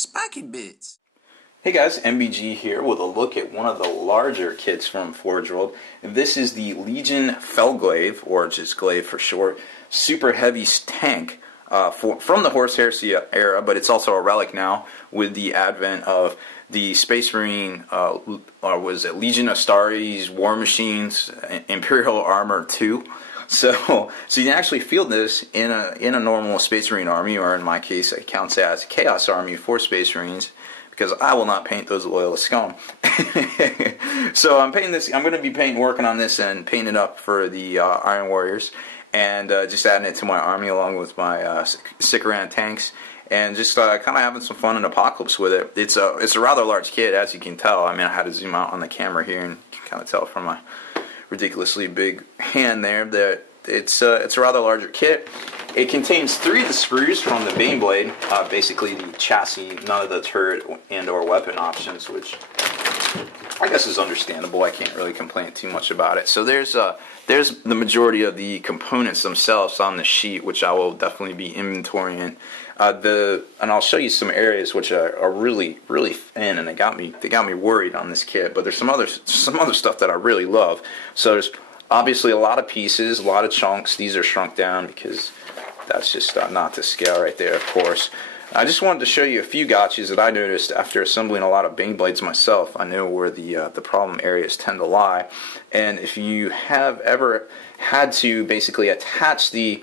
Spiky Bits. Hey guys, MBG here with a look at one of the larger kits from Forge World. This is the Legion Glaive, or just Glaive for short, super heavy tank from the Horse Heresy era, but it's also a relic now with the advent of the Space Marine, was it Legion Astaris, War Machines, Imperial Armor 2. So you can actually field this in a normal Space Marine army, or in my case, it counts as Chaos Army for Space Marines, because I will not paint those loyalist scum. So I'm painting this. I'm going to be working on this and painting it up for the Iron Warriors, and just adding it to my army along with my Sikaran tanks, and just kind of having some fun in Apocalypse with it. It's a rather large kit, as you can tell. I mean, I had to zoom out on the camera here, and you can kind of tell from my ridiculously big hand there that it's a rather larger kit. It contains 3 of the sprues from the Baneblade, basically the chassis, none of the turret and or weapon options, which I guess is understandable. I can't really complain too much about it. So there's the majority of the components themselves on the sheet, which I will definitely be inventorying. And I'll show you some areas which are really thin, and they got me worried on this kit. But there's some other stuff that I really love. So there's obviously a lot of pieces, a lot of chunks. These are shrunk down because that's just not to scale right there, of course. I just wanted to show you a few gotchas that I noticed after assembling a lot of Bane blades myself. I know where the problem areas tend to lie, and if you have ever had to basically attach the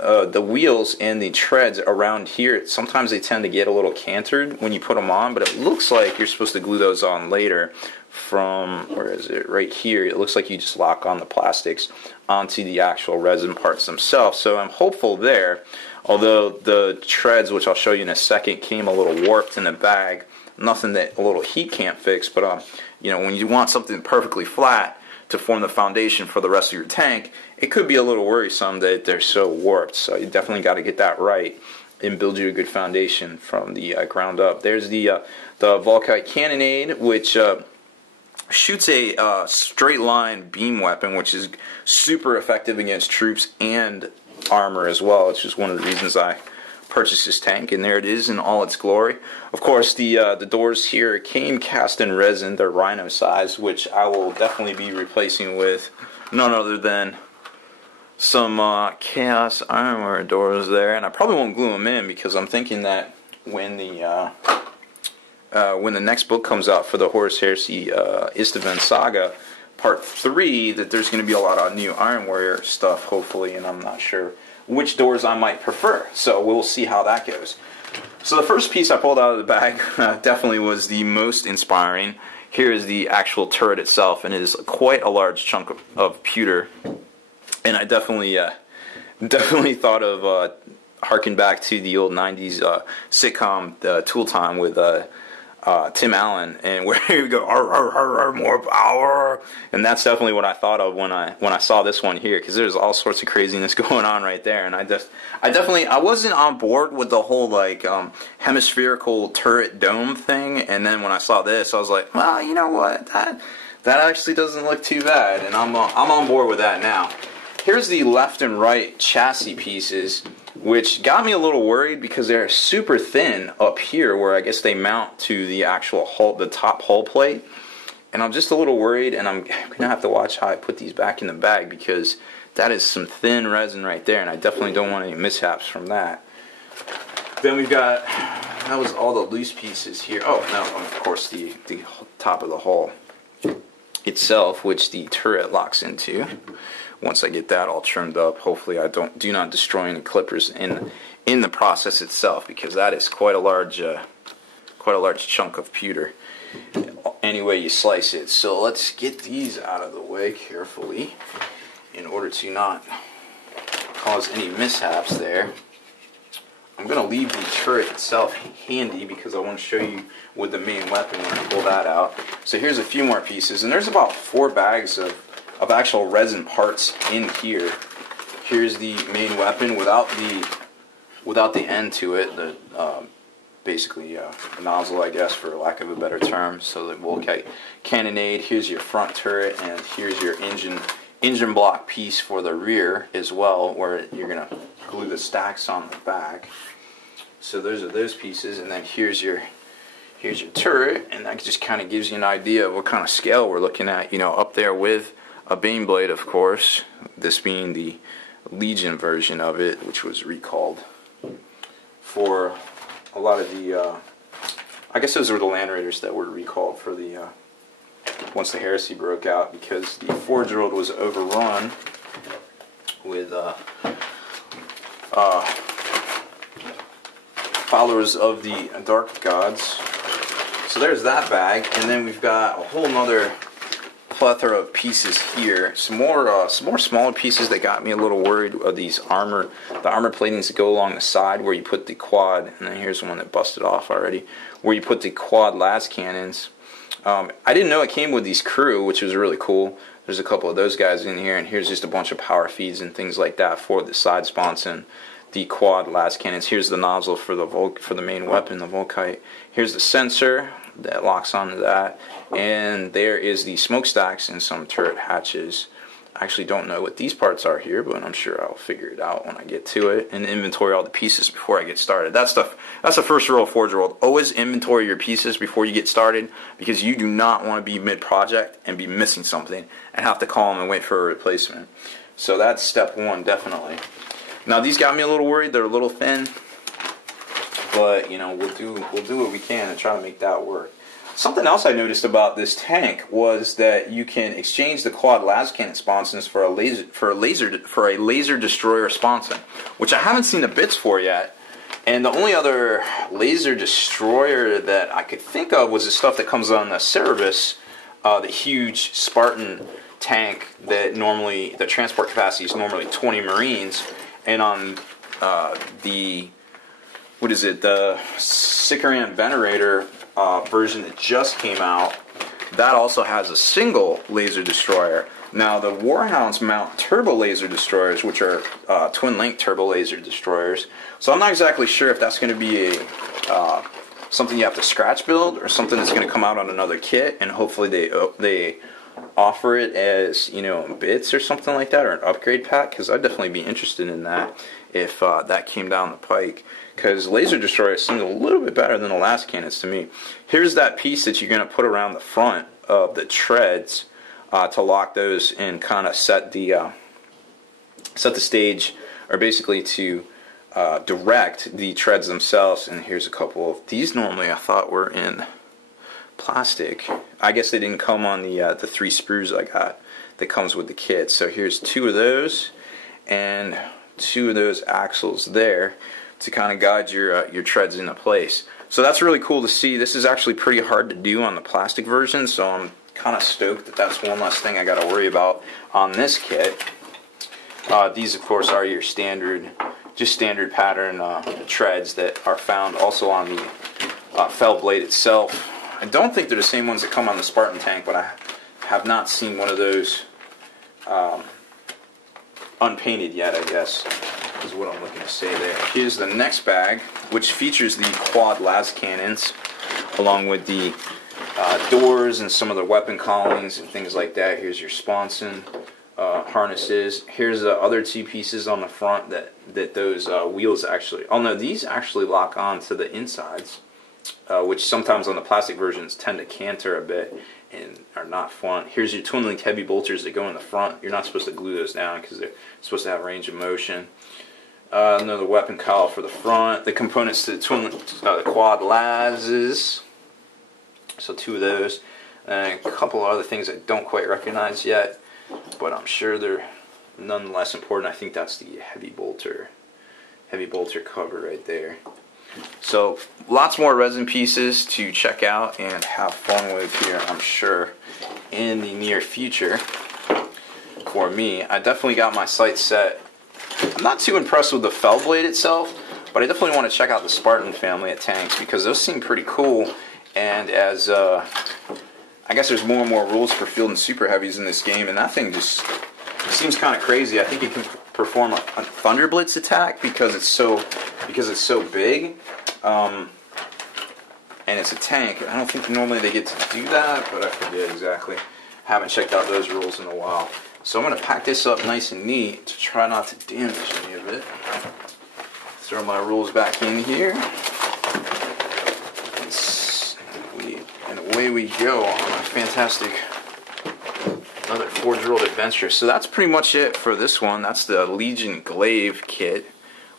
wheels and the treads around here, sometimes they tend to get a little cantered when you put them on, but it looks like you're supposed to glue those on later from, where is it, right here. It looks like you just lock on the plastics onto the actual resin parts themselves, so I'm hopeful there. Although the treads, which I'll show you in a second, came a little warped in the bag. Nothing that a little heat can't fix, but when you want something perfectly flat to form the foundation for the rest of your tank, it could be a little worrisome that they're so warped. So you definitely got to get that right and build you a good foundation from the ground up. There's the Volkite Cannonade, which shoots a straight line beam weapon, which is super effective against troops and armor as well. It's just one of the reasons I purchased this tank, and there it is in all its glory. Of course, the doors here came cast in resin. They're rhino size, which I will definitely be replacing with none other than some Chaos Ironware doors there, and I probably won't glue them in because I'm thinking that when the next book comes out for the Horus Heresy Istvan Saga Part 3, that there's going to be a lot of new Iron Warrior stuff, hopefully, and I'm not sure which doors I might prefer, so we'll see how that goes. So the first piece I pulled out of the bag definitely was the most inspiring. Here is the actual turret itself, and it is quite a large chunk of pewter, and I definitely thought of harking back to the old 90s sitcom Tool Time with Tim Allen, and where you go, arr, arr, arr, arr, more power, and that's definitely what I thought of when I saw this one here, because there's all sorts of craziness going on right there, and I wasn't on board with the whole hemispherical turret dome thing, and then when I saw this, I was like, well, you know what, that actually doesn't look too bad, and I'm on board with that now. Here's the left and right chassis pieces, which got me a little worried because they're super thin up here where I guess they mount to the actual hull, the top hull plate. And I'm just a little worried, and I'm going to have to watch how I put these back in the bag because that is some thin resin right there, and I definitely don't want any mishaps from that. Then we've got, that was all the loose pieces here. Oh, no, of course, the top of the hull itself, which the turret locks into. Once I get that all trimmed up, hopefully I do not destroy any clippers in the process itself, because that is quite a large chunk of pewter. Any way you slice it. So let's get these out of the way carefully in order to not cause any mishaps there. I'm going to leave the turret itself handy because I want to show you with the main weapon when I pull that out. So here's a few more pieces, and there's about 4 bags of actual resin parts in here. Here's the main weapon without the end to it, the basically a nozzle, I guess, for lack of a better term. So the Volkite Cannonade. Here's your front turret, and here's your engine block piece for the rear as well, where you're gonna glue the stacks on the back. So those are those pieces, and then here's your turret, and that just kind of gives you an idea of what kind of scale we're looking at. You know, up there with a Baneblade, of course. This being the Legion version of it, which was recalled for a lot of the. I guess those were the Land Raiders that were recalled for the once the heresy broke out, because the Forge World was overrun with followers of the Dark Gods. So there's that bag, and then we've got a whole nother plethora of pieces here. Some more smaller pieces that got me a little worried of these the armor platings that go along the side where you put the quad, and then here's one that busted off already, where you put the quad las cannons. I didn't know it came with these crew, which was really cool. There's a couple of those guys in here, and here's just a bunch of power feeds and things like that for the side spawns and the quad las cannons. Here's the nozzle for the main weapon, the Volkite. Here's the sensor that locks onto that, and there is the smokestacks and some turret hatches. I actually don't know what these parts are here, but I'm sure I'll figure it out when I get to it, and inventory all the pieces before I get started. That's the first rule of Forge World. Always inventory your pieces before you get started, because you do not want to be mid-project and be missing something and have to call them and wait for a replacement. So that's step one, definitely. Now these got me a little worried. They're a little thin, but you know, we'll do what we can and try to make that work. Something else I noticed about this tank was that you can exchange the quad las cannon sponsons for a laser destroyer sponson, which I haven't seen the bits for yet. And the only other laser destroyer that I could think of was the stuff that comes on the Cerberus, the huge Spartan tank that the transport capacity is normally 20 Marines, and on the Sicarian Venerator version that just came out, that also has a single laser destroyer. Now the Warhounds mount turbo laser destroyers, which are twin-link turbo laser destroyers. So I'm not exactly sure if that's going to be something you have to scratch build, or something that's going to come out on another kit, and hopefully they offer it as, you know, bits or something like that, or an upgrade pack, because I'd definitely be interested in that if that came down the pike, because laser destroyers seem a little bit better than the las cannons to me. Here's that piece that you're going to put around the front of the treads to lock those and kind of set the stage, or basically to direct the treads themselves. And here's a couple of these. Normally I thought were in plastic. I guess they didn't come on the 3 sprues I got that comes with the kit. So here's 2 of those and 2 of those axles there to kind of guide your treads into place. So that's really cool to see. This is actually pretty hard to do on the plastic version, so I'm kind of stoked that that's one less thing I got to worry about on this kit. These of course are your standard pattern treads that are found also on the fell blade itself. I don't think they're the same ones that come on the Spartan tank, but I have not seen one of those unpainted yet, I guess, is what I'm looking to say there. Here's the next bag, which features the quad las cannons, along with the doors and some of the weapon cowlings and things like that. Here's your sponson harnesses. Here's the other 2 pieces on the front that those wheels actually... Oh no, these actually lock on to the insides, which sometimes on the plastic versions tend to canter a bit and are not fun. Here's your twin-linked heavy bolters that go in the front. You're not supposed to glue those down because they're supposed to have range of motion. Another weapon cowl for the front. The components to the quad lases. So 2 of those. And a couple of other things I don't quite recognize yet, but I'm sure they're nonetheless important. I think that's the heavy bolter cover right there. So lots more resin pieces to check out and have fun with here, I'm sure, in the near future. For me, I definitely got my sights set. I'm not too impressed with the fell blade itself, but I definitely want to check out the Spartan family of tanks, because those seem pretty cool. And as I guess there's more and more rules for field and super heavies in this game, and that thing just seems kind of crazy. I think it can perform a Thunder Blitz attack because it's so big, and it's a tank. I don't think normally they get to do that, but I forget exactly. Haven't checked out those rules in a while. So I'm going to pack this up nice and neat to try not to damage any of it. Throw my rules back in here. And away we go on a fantastic, another Forge-World adventure. So that's pretty much it for this one. That's the Legion Glaive kit,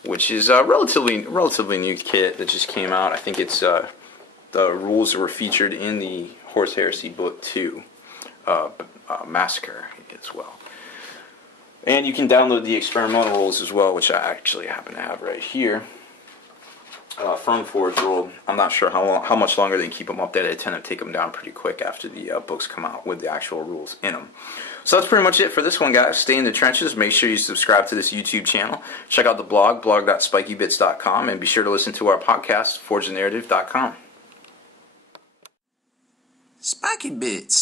which is a relatively new kit that just came out. I think it's the rules were featured in the Horus Heresy Book 2 Massacre as well. And you can download the experimental rules as well, which I actually happen to have right here from Forge-World. I'm not sure how much longer they can keep them updated. I tend to take them down pretty quick after the books come out with the actual rules in them. So that's pretty much it for this one, guys. Stay in the trenches. Make sure you subscribe to this YouTube channel. Check out the blog, blog.spikybits.com, and be sure to listen to our podcast, forgethenarrative.com. Spiky Bits.